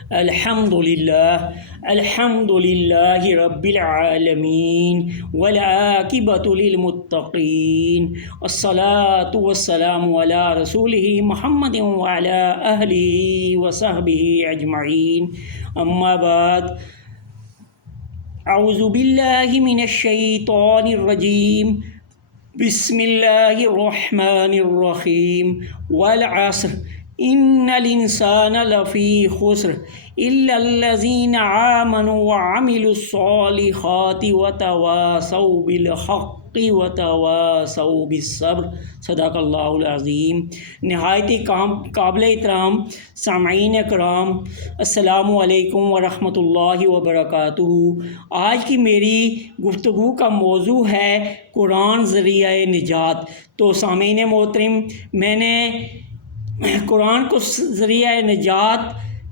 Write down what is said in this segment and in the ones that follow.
الحمد للہ رب العالمین والعاقبۃ للمتقین والصلاة والسلام علی رسولہ محمد وعلی اہلہ وصحبہ اجمعین، اما بعد، اعوذ باللہ من الشیطان الرجیم، بسم اللہ الرحمن الرحیم، والعصر ان الانسان لفی خسر الا الذین آمنوا وعملوا الصالحات وتواصوا بالحق وتواصوا بالصبر، صدق اللہ العظیم۔ نہایت قابل احترام سامعین کرام، السلام علیکم ورحمۃ اللہ وبرکاتہ۔ آج کی میری گفتگو کا موضوع ہے قرآن ذریعہ نجات۔ تو سامعین محترم، میں نے قرآن کو ذریعہ نجات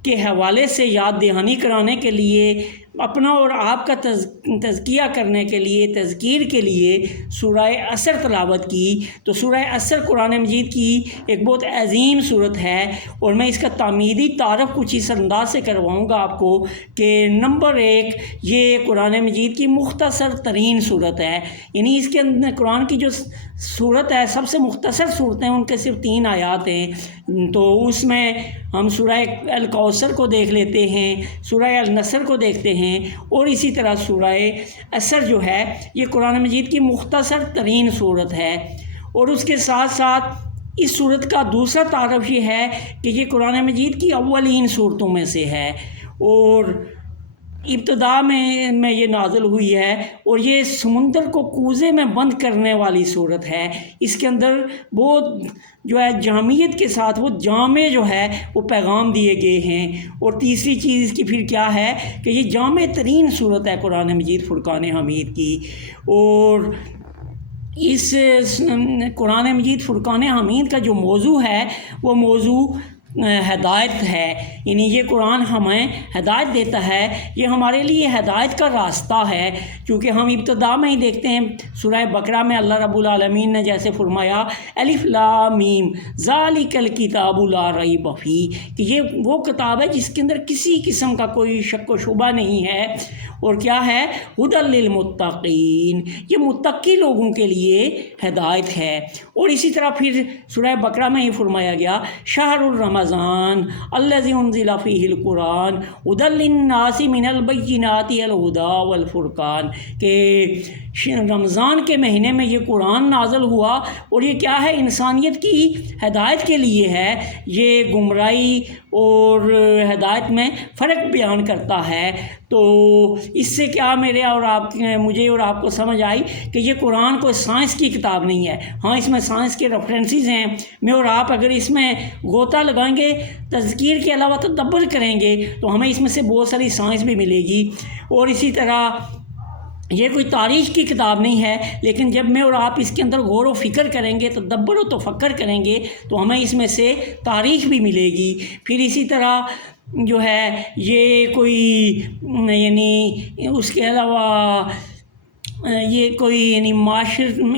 کے حوالے سے یاد دہانی کرانے کے لیے، اپنا اور آپ کا تزکیہ کرنے کے لیے، تذکیر کے لیے سورہ عصر تلاوت کی۔ تو سورہ عصر قرآن مجید کی ایک بہت عظیم صورت ہے، اور میں اس کا تعمیدی تعارف کچھ اس انداز سے کرواؤں گا آپ کو کہ نمبر 1، یہ قرآن مجید کی مختصر ترین صورت ہے۔ یعنی اس کے اندر قرآن کی جو صورت ہے، سب سے مختصر صورتیں ان کے صرف 3 آیات ہیں۔ تو اس میں ہم سورہ الکوثر کو دیکھ لیتے ہیں، سورہ النصر کو دیکھتے ہیں، اور اسی طرح سورہ عصر جو ہے یہ قرآن مجید کی مختصر ترین صورت ہے۔ اور اس کے ساتھ ساتھ اس صورت کا دوسرا تعارف یہ ہے کہ یہ قرآن مجید کی اولین صورتوں میں سے ہے، اور ابتدا میں یہ نازل ہوئی ہے، اور یہ سمندر کو کوزے میں بند کرنے والی صورت ہے۔ اس کے اندر بہت جو ہے جامعیت کے ساتھ وہ جامع جو ہے وہ پیغام دیے گئے ہیں۔ اور تیسری چیز اس کی پھر کیا ہے کہ یہ جامع ترین صورت ہے قرآن مجید فرقان حمید کی۔ اور اس قرآن مجید فرقان حمید کا جو موضوع ہے وہ موضوع ہدایت ہے۔ یعنی یہ قرآن ہمیں ہدایت دیتا ہے، یہ ہمارے لیے ہدایت کا راستہ ہے، کیونکہ ہم ابتدا میں ہی دیکھتے ہیں سورہ بقرہ میں اللہ رب العالمین نے جیسے فرمایا الف لام میم ذالک الکتاب لا ریب فیہ، کہ یہ وہ کتاب ہے جس کے اندر کسی قسم کا کوئی شک و شبہ نہیں ہے، اور کیا ہے ھدی للمتقین، یہ متقی لوگوں کے لیے ہدایت ہے۔ اور اسی طرح پھر سورہ بقرہ میں ہی فرمایا گیا شہر الرمضان الذی انزل فیہ القرآن ھدی للناس من البینات الہدی والفرقان، کہ رمضان کے مہینے میں یہ قرآن نازل ہوا، اور یہ کیا ہے انسانیت کی ہدایت کے لیے ہے۔ یہ گمراہی اور ہدایت میں فرق بیان کرتا ہے۔ تو اس سے کیا مجھے اور آپ کو سمجھ آئی کہ یہ قرآن کوئی سائنس کی کتاب نہیں ہے۔ ہاں، اس میں سائنس کے ریفرنسز ہیں، میں اور آپ اگر اس میں غوطہ لگائیں گے، تذکیر کے علاوہ تدبر کریں گے، تو ہمیں اس میں سے بہت ساری سائنس بھی ملے گی۔ اور اسی طرح یہ کوئی تاریخ کی کتاب نہیں ہے، لیکن جب میں اور آپ اس کے اندر غور و فکر کریں گے، تدبر و تفکر کریں گے، تو ہمیں اس میں سے تاریخ بھی ملے گی۔ پھر اسی طرح جو ہے یہ کوئی یعنی اس کے علاوہ یہ کوئی یعنی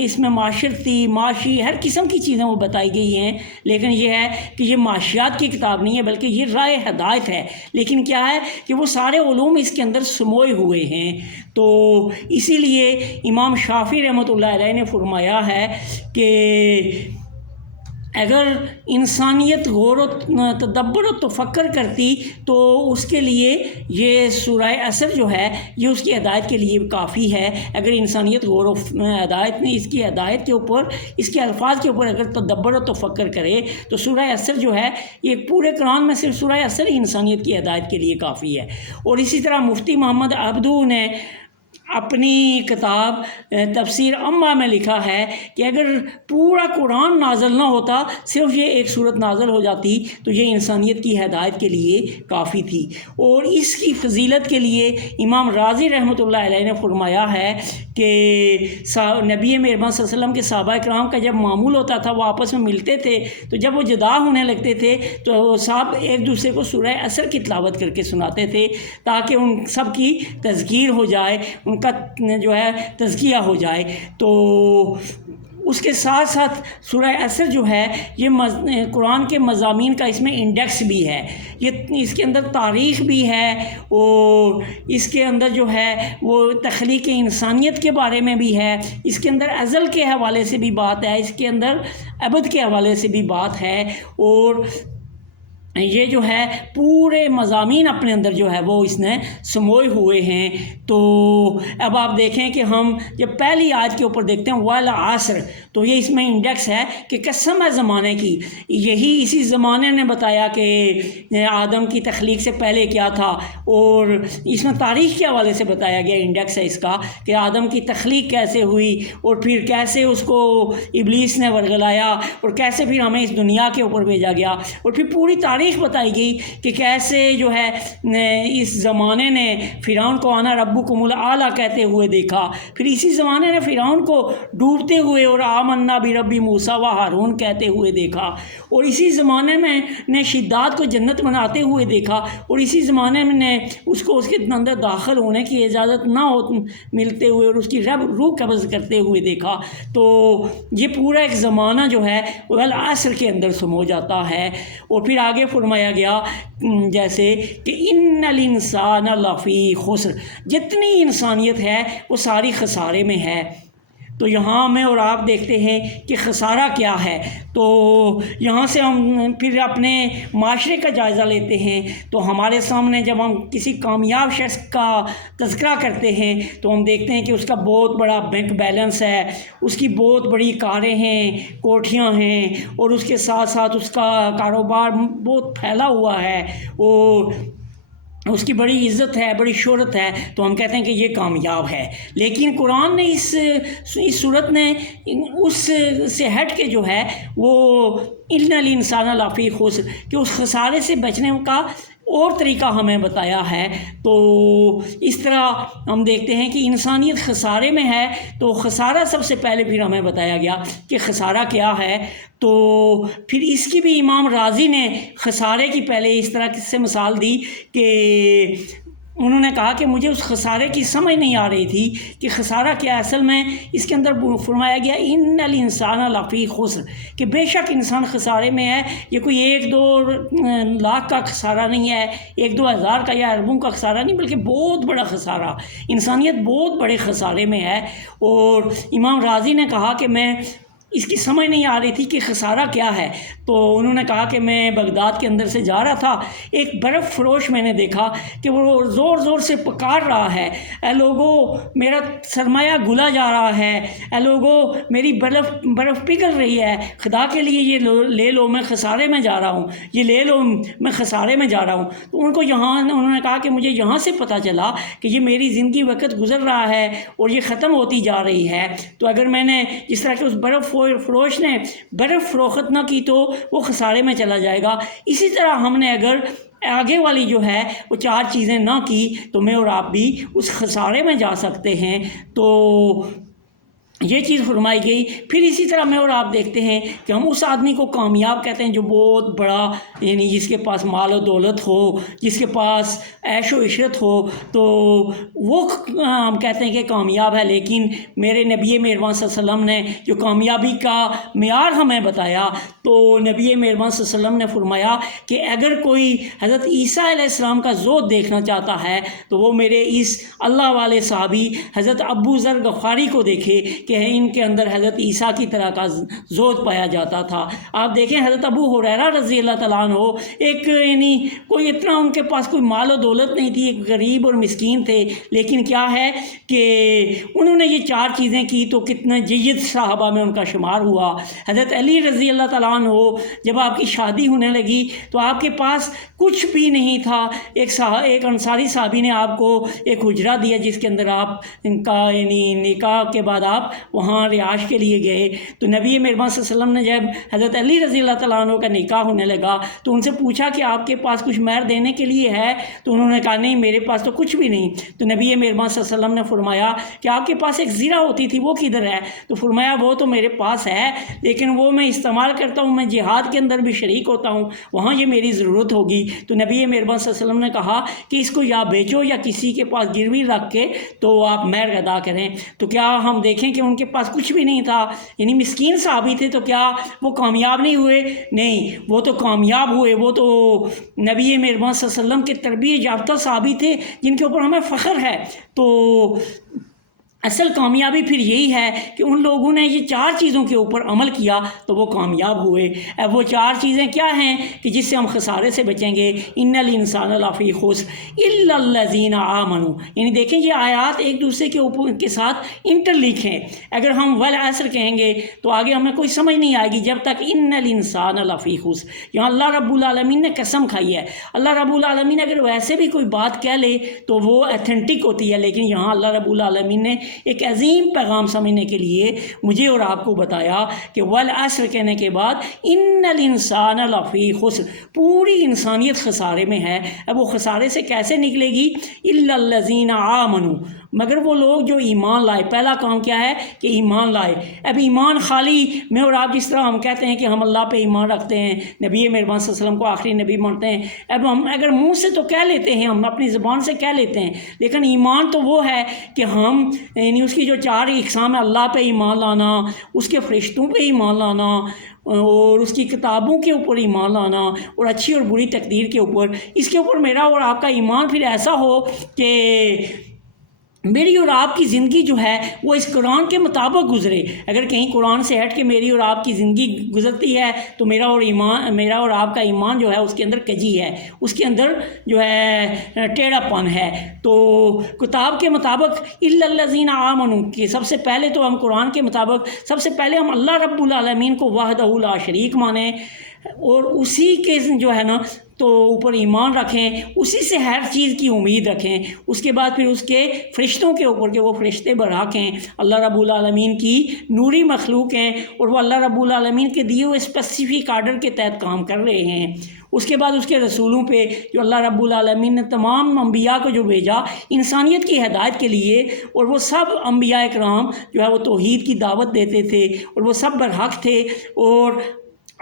اس میں معاشرتی معاشی ہر قسم کی چیزیں وہ بتائی گئی ہیں، لیکن یہ ہے کہ یہ معاشیات کی کتاب نہیں ہے، بلکہ یہ راہ ہدایت ہے۔ لیکن کیا ہے کہ وہ سارے علوم اس کے اندر سموئے ہوئے ہیں۔ تو اسی لیے امام شافعی رحمۃ اللہ علیہ نے فرمایا ہے کہ اگر انسانیت غور و تدبر و تفکر کرتی تو اس کے لیے یہ سورہ عصر جو ہے یہ اس کی ہدایت کے لیے کافی ہے۔ اگر انسانیت غور و ہدایت نے اس کی ہدایت کے اوپر، اس کے الفاظ کے اوپر اگر تدبر و تفکر کرے تو سورہ عصر جو ہے یہ پورے قرآن میں صرف سورہ عصر ہی انسانیت کی ہدایت کے لیے کافی ہے۔ اور اسی طرح مفتی محمد عبدو نے اپنی کتاب تفسیر امہ میں لکھا ہے کہ اگر پورا قرآن نازل نہ ہوتا، صرف یہ ایک صورت نازل ہو جاتی، تو یہ انسانیت کی ہدایت کے لیے کافی تھی۔ اور اس کی فضیلت کے لیے امام راضی رحمۃ اللہ علیہ نے فرمایا ہے کہ نبی مہربان صلی اللہ علیہ وسلم کے صحابہ کرام کا جب معمول ہوتا تھا، وہ آپس میں ملتے تھے، تو جب وہ جدا ہونے لگتے تھے تو صاحب ایک دوسرے کو سورہ عصر کی تلاوت کر کے سناتے تھے، تاکہ ان سب کی تذکیر ہو جائے، ان کا جو ہے تزکیہ ہو جائے۔ تو اس کے ساتھ ساتھ سورہ عصر جو ہے یہ قرآن کے مضامین کا اس میں انڈیکس بھی ہے، یہ اس کے اندر تاریخ بھی ہے، اور اس کے اندر جو ہے وہ تخلیق انسانیت کے بارے میں بھی ہے، اس کے اندر ازل کے حوالے سے بھی بات ہے، اس کے اندر ابد کے حوالے سے بھی بات ہے، اور یہ جو ہے پورے مضامین اپنے اندر جو ہے وہ اس نے سموئے ہوئے ہیں۔ تو اب آپ دیکھیں کہ ہم جب پہلی آیت کے اوپر دیکھتے ہیں والعصر، تو یہ اس میں انڈیکس ہے کہ قسم ہے زمانے کی، یہی اسی زمانے نے بتایا کہ آدم کی تخلیق سے پہلے کیا تھا، اور اس میں تاریخ کے حوالے سے بتایا گیا، انڈیکس ہے اس کا کہ آدم کی تخلیق کیسے ہوئی، اور پھر کیسے اس کو ابلیس نے ورگلایا، اور کیسے پھر ہمیں اس دنیا کے اوپر بھیجا گیا، اور پھر پوری تاریخ بتائی گئی کہ کیسے جو ہے اس زمانے نے فرعون کو انا ربکم الاعلی کہتے ہوئے دیکھا، پھر اسی زمانے نے فرعون کو ڈوبتے ہوئے اور آمنا برب موسیٰ و ہارون کہتے ہوئے دیکھا، اور اسی زمانے میں نے شداد کو جنت بناتے ہوئے دیکھا، اور اسی زمانے میں نے اس کو اس کے اندر داخل ہونے کی اجازت نہ ملتے ہوئے اور اس کی روح قبض کرتے ہوئے دیکھا۔ تو یہ پورا ایک زمانہ جو ہے وہ والعصر کے اندر سمو جاتا ہے۔ اور پھر آگے فرمایا گیا جیسے کہ ان الانسان لفی خسر، جتنی انسانیت ہے وہ ساری خسارے میں ہے۔ تو یہاں میں اور آپ دیکھتے ہیں کہ خسارہ کیا ہے، تو یہاں سے ہم پھر اپنے معاشرے کا جائزہ لیتے ہیں، تو ہمارے سامنے جب ہم کسی کامیاب شخص کا تذکرہ کرتے ہیں تو ہم دیکھتے ہیں کہ اس کا بہت بڑا بینک بیلنس ہے، اس کی بہت بڑی کاریں ہیں، کوٹھیاں ہیں، اور اس کے ساتھ ساتھ اس کا کاروبار بہت پھیلا ہوا ہے، اور اس کی بڑی عزت ہے، بڑی شہرت ہے، تو ہم کہتے ہیں کہ یہ کامیاب ہے۔ لیکن قرآن نے اس صورت نے اس سے ہٹ کے جو ہے وہ ان الانسان لفی خسر کہ اس خسارے سے بچنے کا اور طریقہ ہمیں بتایا ہے۔ تو اس طرح ہم دیکھتے ہیں کہ انسانیت خسارے میں ہے، تو خسارہ سب سے پہلے پھر ہمیں بتایا گیا کہ خسارہ کیا ہے۔ تو پھر اس کی بھی امام راضی نے خسارے کی پہلے اس طرح سے مثال دی کہ انہوں نے کہا کہ مجھے اس خسارے کی سمجھ نہیں آ رہی تھی کہ خسارہ کیا ہے۔ اصل میں اس کے اندر فرمایا گیا ان الانسان لفی خسر، کہ بے شک انسان خسارے میں ہے۔ یہ کوئی 1-2 لاکھ کا خسارہ نہیں ہے، 1-2 ہزار کا یا اربوں کا خسارہ نہیں، بلکہ بہت بڑا خسارہ، انسانیت بہت بڑے خسارے میں ہے۔ اور امام راضی نے کہا کہ میں اس کی سمجھ نہیں آ رہی تھی کہ خسارہ کیا ہے، تو انہوں نے کہا کہ میں بغداد کے اندر سے جا رہا تھا، ایک برف فروش میں نے دیکھا کہ وہ زور زور سے پکار رہا ہے، اے لوگو میرا سرمایہ گلا جا رہا ہے، اے لوگو میری برف پگھل رہی ہے، خدا کے لیے یہ لے لو، میں خسارے میں جا رہا ہوں، یہ لے لو، میں خسارے میں جا رہا ہوں۔ تو ان کو انہوں نے کہا کہ مجھے یہاں سے پتہ چلا کہ یہ میری زندگی وقت گزر رہا ہے اور یہ ختم ہوتی جا رہی ہے، تو اگر میں نے جس طرح کہ اس برف فروش نے برف فروخت نہ کی تو وہ خسارے میں چلا جائے گا، اسی طرح ہم نے اگر آگے والی جو ہے وہ 4 چیزیں نہ کی تو میں اور آپ بھی اس خسارے میں جا سکتے ہیں۔ تو یہ چیز فرمائی گئی۔ پھر اسی طرح میں اور آپ دیکھتے ہیں کہ ہم اس آدمی کو کامیاب کہتے ہیں جو بہت بڑا، یعنی جس کے پاس مال و دولت ہو، جس کے پاس عیش و عشرت ہو، تو وہ ہم کہتے ہیں کہ کامیاب ہے۔ لیکن میرے نبی مہربان صلی اللہ علیہ وسلم نے جو کامیابی کا معیار ہمیں بتایا، تو نبی مہربان صلی اللہ علیہ وسلم نے فرمایا کہ اگر کوئی حضرت عیسیٰ علیہ السلام کا زہد دیکھنا چاہتا ہے تو وہ میرے اس اللہ والے صحابی حضرت ابو ذر غفاری کو دیکھے کہ ان کے اندر حضرت عیسیٰ کی طرح کا زہد پایا جاتا تھا۔ آپ دیکھیں حضرت ابو ہریرہ رضی اللہ تعالیٰ عنہ ایک یعنی کوئی اتنا ان کے پاس کوئی مال و دولت نہیں تھی، ایک غریب اور مسکین تھے، لیکن کیا ہے کہ انہوں نے یہ 4 چیزیں کی تو کتنے جید صحابہ میں ان کا شمار ہوا۔ حضرت علی رضی اللہ تعالیٰ عنہ جب آپ کی شادی ہونے لگی تو آپ کے پاس کچھ بھی نہیں تھا، ایک انصاری صحابی نے آپ کو ایک حجرہ دیا جس کے اندر آپ ان کا یعنی نکاح کے بعد آپ وہاں رہائش کے لیے گئے۔ تو نبی مہربان صلی اللہ علیہ وسلم نے جب حضرت علی رضی اللہ تعالیٰ عنہ کا نکاح ہونے لگا تو ان سے پوچھا کہ آپ کے پاس کچھ مہر دینے کے لیے ہے؟ تو انہوں نے کہا نہیں میرے پاس تو کچھ بھی نہیں۔ تو نبی مہربان صلی اللہ علیہ وسلم نے فرمایا کہ آپ کے پاس ایک زرہ ہوتی تھی وہ کدھر ہے؟ تو فرمایا وہ تو میرے پاس ہے لیکن وہ میں استعمال کرتا ہوں، میں جہاد کے اندر بھی شریک ہوتا ہوں، وہاں یہ میری ضرورت ہوگی۔ تو نبی مہربان صلی اللہ علیہ وسلم نے کہا کہ اس کو یا بیچو یا کسی کے پاس گروی رکھ کے تو آپ مہر ادا کریں۔ تو کیا ہم دیکھیں کہ ان کے پاس کچھ بھی نہیں تھا، یعنی مسکین صحابی تھے، تو کیا وہ کامیاب نہیں ہوئے؟ نہیں، وہ تو کامیاب ہوئے، وہ تو نبی مہربان صلی اللہ علیہ وسلم کے تربیت یافتہ صحابی تھے جن کے اوپر ہمیں فخر ہے۔ تو اصل کامیابی پھر یہی ہے کہ ان لوگوں نے یہ 4 چیزوں کے اوپر عمل کیا تو وہ کامیاب ہوئے۔ اب وہ 4 چیزیں کیا ہیں کہ جس سے ہم خسارے سے بچیں گے؟ ان الانسان لفی خسر الا الذین آمنوا، یعنی دیکھیں یہ آیات ایک دوسرے کے اوپر کے ساتھ انٹرلنک ہیں۔ اگر ہم والعصر کہیں گے تو آگے ہمیں کوئی سمجھ نہیں آئے گی جب تک ان الانسان لفی خسر، یہاں اللہ رب العالمین نے قسم کھائی ہے۔ اللہ رب العالمین اگر ویسے بھی کوئی بات کہہ لے تو وہ ایتھینٹک ہوتی ہے، لیکن یہاں اللہ رب العالمین نے ایک عظیم پیغام سمجھنے کے لیے مجھے اور آپ کو بتایا کہ والعصر کہنے کے بعد ان الانسان لفی خسر، پوری انسانیت خسارے میں ہے۔ اب وہ خسارے سے کیسے نکلے گی؟ الا الذین آمنوا، مگر وہ لوگ جو ایمان لائے۔ پہلا کام کیا ہے کہ ایمان لائے۔ اب ایمان خالی میں اور آپ جس طرح ہم کہتے ہیں کہ ہم اللہ پہ ایمان رکھتے ہیں، نبی مہربان صلی اللہ علیہ وسلم کو آخری نبی مانتے ہیں، اب ہم اگر منہ سے تو کہہ لیتے ہیں، ہم اپنی زبان سے کہہ لیتے ہیں، لیکن ایمان تو وہ ہے کہ ہم یعنی اس کی جو 4 اقسام ہے، اللہ پہ ایمان لانا، اس کے فرشتوں پہ ایمان لانا، اور اس کی کتابوں کے اوپر ایمان لانا، اور اچھی اور بری تقدیر کے اوپر، اس کے اوپر میرا اور آپ کا ایمان پھر ایسا ہو کہ میری اور آپ کی زندگی جو ہے وہ اس قرآن کے مطابق گزرے۔ اگر کہیں قرآن سے ہٹ کے میری اور آپ کی زندگی گزرتی ہے تو میرا اور آپ کا ایمان جو ہے اس کے اندر کجی ہے، اس کے اندر جو ہے ٹیڑھا پن ہے۔ تو کتاب کے مطابق الا الذین آمنوا کہ سب سے پہلے تو ہم قرآن کے مطابق سب سے پہلے ہم اللہ رب العالمین کو وحدہ لا شریک مانیں، اور اسی کے جو ہے نا تو اوپر ایمان رکھیں، اسی سے ہر چیز کی امید رکھیں۔ اس کے بعد پھر اس کے فرشتوں کے اوپر کہ وہ فرشتے برحق ہیں، اللہ رب العالمین کی نوری مخلوق ہیں، اور وہ اللہ رب العالمین کے دیے ہوئے اسپیسیفک آرڈر کے تحت کام کر رہے ہیں۔ اس کے بعد اس کے رسولوں پہ جو اللہ رب العالمین نے تمام انبیاء کو جو بھیجا انسانیت کی ہدایت کے لیے، اور وہ سب انبیاء اکرام جو ہے وہ توحید کی دعوت دیتے تھے، اور وہ سب برحق تھے۔ اور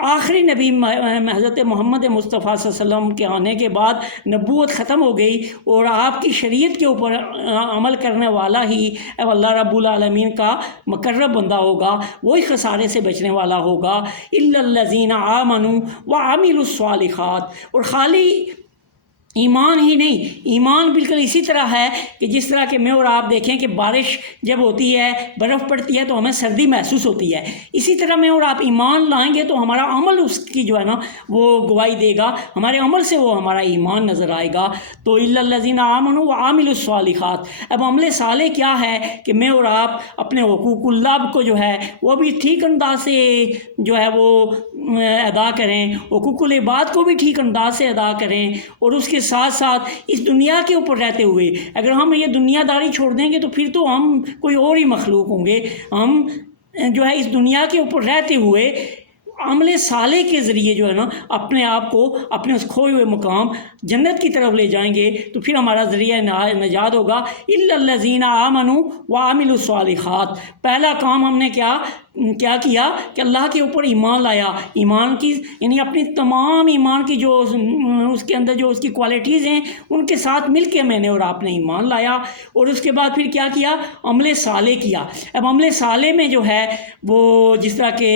آخری نبی حضرت محمد مصطفیٰ صلی اللہ علیہ وسلم کے آنے کے بعد نبوت ختم ہو گئی، اور آپ کی شریعت کے اوپر عمل کرنے والا ہی اب اللہ رب العالمین کا مقرب بندہ ہوگا، وہی خسارے سے بچنے والا ہوگا۔ الا الذین آمنوا وعملوا الصالحات، اور خالی ایمان ہی نہیں، ایمان بالکل اسی طرح ہے کہ جس طرح کہ میں اور آپ دیکھیں کہ بارش جب ہوتی ہے، برف پڑتی ہے تو ہمیں سردی محسوس ہوتی ہے، اسی طرح میں اور آپ ایمان لائیں گے تو ہمارا عمل اس کی جو ہے نا وہ گواہی دے گا، ہمارے عمل سے وہ ہمارا ایمان نظر آئے گا۔ تو الا الذین آمنوا وعملوا الصالحات، اب عمل صالح کیا ہے کہ میں اور آپ اپنے حقوق اللہ کو جو ہے وہ بھی ٹھیک انداز سے جو ہے وہ ادا کریں، حقوق العباد کو بھی ٹھیک انداز سے ادا کریں، اور اس کے ساتھ ساتھ اس دنیا کے اوپر رہتے ہوئے اگر ہم یہ دنیا داری چھوڑ دیں گے تو پھر تو ہم کوئی اور ہی مخلوق ہوں گے۔ ہم جو ہے اس دنیا کے اوپر رہتے ہوئے عمل صالح کے ذریعے جو ہے نا اپنے آپ کو اپنے اس کھوئے ہوئے مقام جنت کی طرف لے جائیں گے، تو پھر ہمارا ذریعہ نجات ہوگا۔ الا الذین آمنوا وعملوا الصالحات، پہلا کام ہم نے کیا کیا کہ اللہ کے اوپر ایمان لایا، ایمان کی یعنی اپنی تمام ایمان کی جو اس کے اندر جو اس کی کوالٹیز ہیں ان کے ساتھ مل کے میں نے اور آپ نے ایمان لایا، اور اس کے بعد پھر کیا عمل صالح کیا۔ اب عمل صالح میں جو ہے وہ جس طرح کہ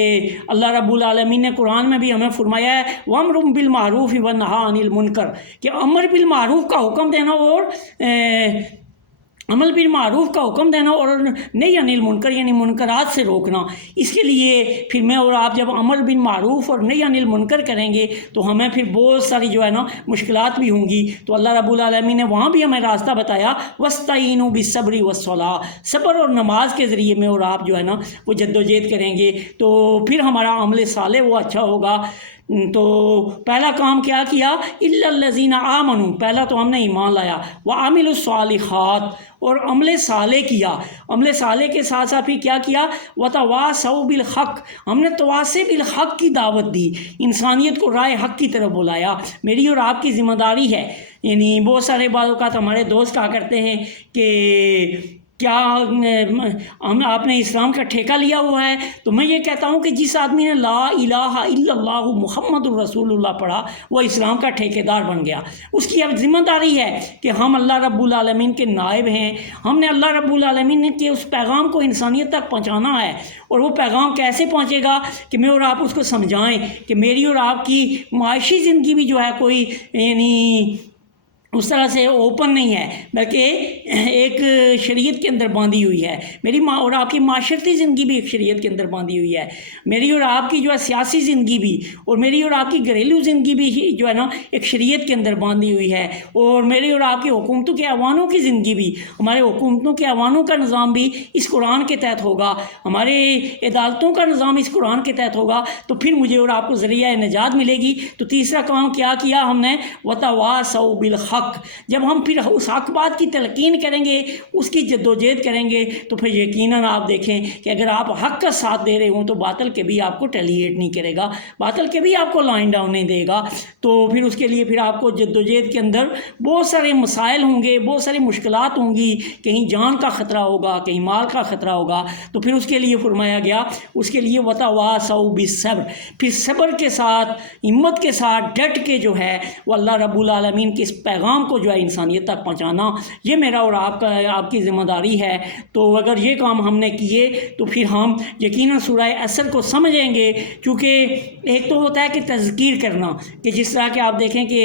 اللہ رب العالمین نے قرآن میں بھی ہمیں فرمایا ہے وَأَمْرٌ بِالْمَعْرُوفِ وَنَهْيٌ عَنِ الْمُنْكَرِ کہ امر بالمعروف کا حکم دینا اور عمل بالمعروف کا حکم دینا اور نہی عن المنکر یعنی منکرات سے روکنا۔ اس کے لیے پھر میں اور آپ جب عمل بالمعروف اور نہی عن المنکر کریں گے تو ہمیں پھر بہت ساری جو ہے نا مشکلات بھی ہوں گی، تو اللہ رب العالمین نے وہاں بھی ہمیں راستہ بتایا وَاسْتَعِینُوا بِالصَّبْرِ وَالصَّلَاةِ، صبر اور نماز کے ذریعے میں اور آپ جو ہے نا وہ جد و جہد کریں گے تو پھر ہمارا عمل صالح وہ اچھا ہوگا۔ تو پہلا کام کیا الا الذین آمنوا، پہلا تو ہم نے ایمان لایا، وعملوا الصالحات اور عمل صالح کیا۔ عمل صالح کے ساتھ ساتھ پھر کیا وتواصوا بالحق، ہم نے تواصی بالحق کی دعوت دی، انسانیت کو راہ حق کی طرف بلایا۔ میری اور آپ کی ذمہ داری ہے، یعنی بہت سارے بعض اوقات ہمارے دوست کہا کرتے ہیں کہ کیا آپ نے اسلام کا ٹھیکہ لیا ہوا ہے؟ تو میں یہ کہتا ہوں کہ جس آدمی نے لا الہ الا اللہ محمد الرسول اللہ پڑھا وہ اسلام کا ٹھیکیدار بن گیا۔ اس کی اب ذمہ داری ہے کہ ہم اللہ رب العالمین کے نائب ہیں، ہم نے اللہ رب العالمین کے اس پیغام کو انسانیت تک پہنچانا ہے۔ اور وہ پیغام کیسے پہنچے گا کہ میں اور آپ اس کو سمجھائیں کہ میری اور آپ کی معاشی زندگی بھی جو ہے کوئی یعنی اس طرح سے اوپن نہیں ہے، بلکہ ایک شریعت کے اندر باندھی ہوئی ہے۔ میری اور آپ کی معاشرتی زندگی بھی ایک شریعت کے اندر باندھی ہوئی ہے۔ میری اور آپ کی جو ہے سیاسی زندگی بھی، اور میری اور آپ کی گھریلو زندگی بھی جو ہے نا ایک شریعت کے اندر باندھی ہوئی ہے۔ اور میری اور آپ کی حکومتوں کے ایوانوں کی زندگی بھی، ہمارے حکومتوں کے ایوانوں کا نظام بھی اس قرآن کے تحت ہوگا، ہمارے عدالتوں کا نظام اس قرآن کے تحت ہوگا، تو پھر مجھے اور آپ کو ذریعہ نجات ملے گی۔ تو تیسرا کام کیا کیا ہم نے؟ وتواصوا بالحق۔ جب ہم پھر اس حق بات کی تلقین کریں گے، اس کی جدوجہد کریں گے، تو پھر یقیناً آپ دیکھیں کہ اگر آپ حق کا ساتھ دے رہے ہوں تو باطل کے بھی آپ کو ٹیلیٹ نہیں کرے گا، باطل کے بھی آپ کو لائن ڈاؤن نہیں دے گا۔ تو پھر اس کے لیے پھر آپ کو جدوجہد کے اندر بہت سارے مسائل ہوں گے، بہت ساری مشکلات ہوں گی، کہیں جان کا خطرہ ہوگا، کہیں مال کا خطرہ ہوگا۔ تو پھر اس کے لیے فرمایا گیا، اس کے لیے وتواصوا بالصبر، پھر صبر کے ساتھ، ہمت کے ساتھ ڈٹ کے جو ہے وہ اللہ رب العالمین کے اس پیغام کو جو ہے انسانیت تک پہنچانا، یہ میرا اور آپ کی ذمہ داری ہے۔ تو اگر یہ کام ہم نے کیے تو پھر ہم یقیناً سورہ عصر کو سمجھیں گے، کیونکہ ایک تو ہوتا ہے کہ تذکیر کرنا، کہ جس طرح کہ آپ دیکھیں کہ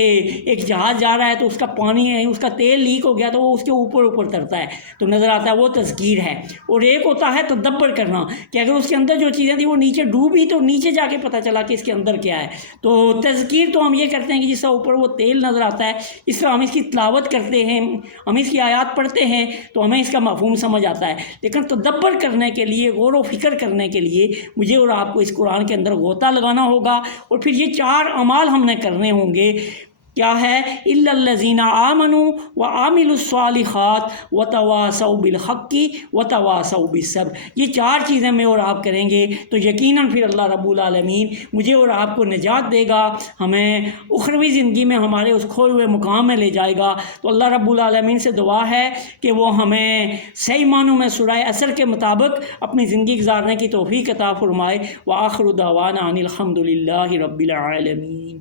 ایک جہاز جا رہا ہے تو اس کا پانی ہے، اس کا تیل لیک ہو گیا تو وہ اس کے اوپر ترتا ہے تو نظر آتا ہے، وہ تذکیر ہے۔ اور ایک ہوتا ہے تدبر کرنا، کہ اگر اس کے اندر جو چیزیں تھیں وہ نیچے ڈوبی تو نیچے جا کے پتہ چلا کہ اس کے اندر کیا ہے۔ تو تذکیر تو ہم یہ کرتے ہیں کہ جس طرح اوپر وہ تیل نظر آتا ہے، اس طرح ہم اس کی تلاوت کرتے ہیں، ہم اس کی آیات پڑھتے ہیں تو ہمیں اس کا مفہوم سمجھ آتا ہے، لیکن تدبر کرنے کے لیے، غور و فکر کرنے کے لیے مجھے اور آپ کو اس قرآن کے اندر غوطہ لگانا ہوگا۔ اور پھر یہ 4 اعمال ہم نے کرنے ہوں گے۔ کیا ہے؟ الا الذین آمنوا وعملوا الصالحات وتواصوا بالحق وتواصوا بالصبر، یہ 4 چیزیں میں اور آپ کریں گے تو یقیناً پھر اللہ رب العالمین مجھے اور آپ کو نجات دے گا، ہمیں اخروی زندگی میں ہمارے اس کھوئے ہوئے مقام میں لے جائے گا۔ تو اللہ رب العالمین سے دعا ہے کہ وہ ہمیں صحیح معنوں میں سورہ عصر کے مطابق اپنی زندگی گزارنے کی توفیق عطا فرمائے۔ وآخر دعوانا ان الحمد للہ رب العالمین۔